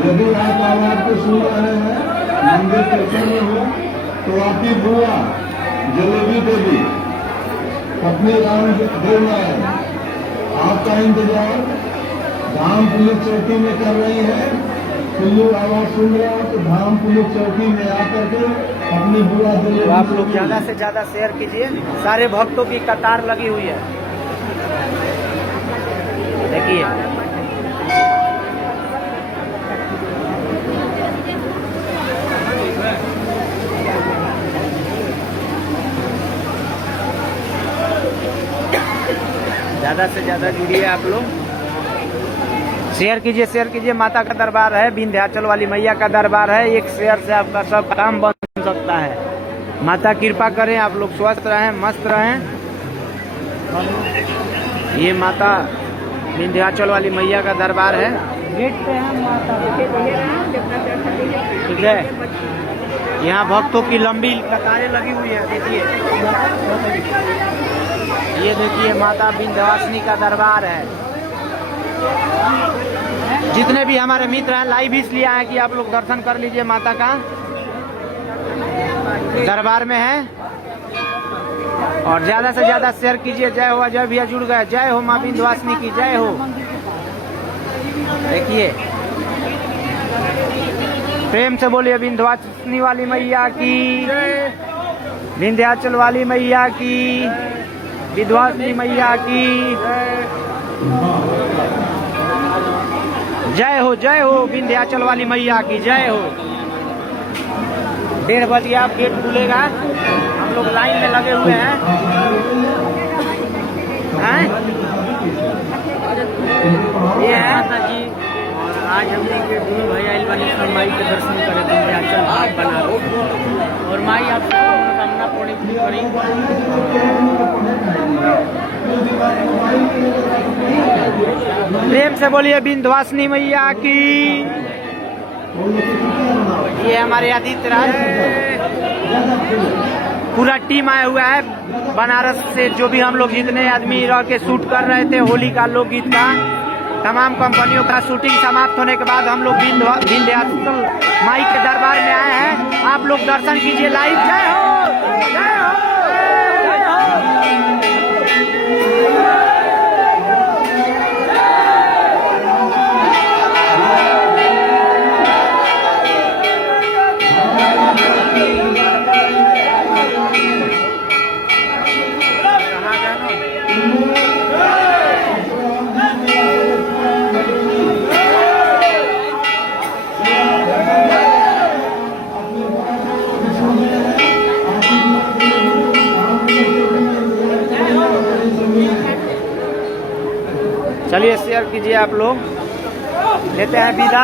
यदि आप आवाज को सुन रहे हैं, मंदिर प्रसन्न हो तो आपकी बुआ जलेबी देवी अपने राम देना है। आपका इंतजार धाम पुलिस चौकी में कर रही है। कुल्लू आवाज सुन रहे हो तो धाम पुलिस चौकी में आकर के अपनी बुआ जलेबी। तो आप लोग ज्यादा से ज्यादा शेयर कीजिए। सारे भक्तों की कतार लगी हुई है। देखिए ज़्यादा से ज़्यादा जुड़िए आप लोग। शेयर कीजिए। माता का दरबार है, विंध्याचल वाली मैया का दरबार है। एक शेयर से आपका सब काम बन सकता है। माता कृपा करें, आप लोग स्वस्थ रहें, मस्त रहें। ये माता विंध्याचल वाली मैया का दरबार है। गेट पे है माता, ठीक है। यहाँ भक्तों की लंबी कतारें लगी हुई है। देखिए ये देखिए माता विंध्यवासिनी का दरबार है। जितने भी हमारे मित्र हैं, लाइव इसलिए आए कि आप लोग दर्शन कर लीजिए। माता का दरबार में है और ज्यादा से ज्यादा शेयर कीजिए। जय हो। अजय भैया जुड़ गए। जय हो माँ विंध्यवासिनी की जय हो। देखिए प्रेम से बोलिए विंध्यवासिनी वाली मैया की, विंध्याचल वाली मैया की, विंध्यवासिनी मैया की जय हो। जय हो विंध्याचल वाली मैया की जय हो। 1:30 बज गया, अब गेट खुलेगा। हम लोग लाइन में लगे हुए हैं। ये है माता जी, और आज हमने के गुरु भाई आइल बनी माई के दर्शन करे विंध्याचल बनारस, और माई आप सबको मनोकामना पूरी करी। प्रेम से बोलिए विंध्यवासिनी मैया की। ये हमारे आदित्य राज, पूरा टीम आया हुआ है बनारस से। जो भी हम लोग जितने आदमी रह के शूट कर रहे थे होली का लोकगीत का, तमाम कंपनियों का शूटिंग समाप्त होने के बाद हम लोग विंध्याचल माई के दरबार में आए हैं। आप लोग दर्शन कीजिए लाइव। जय हो, जय हो, जय हो। चलिए शेयर कीजिए आप लोग। लेते हैं विदा।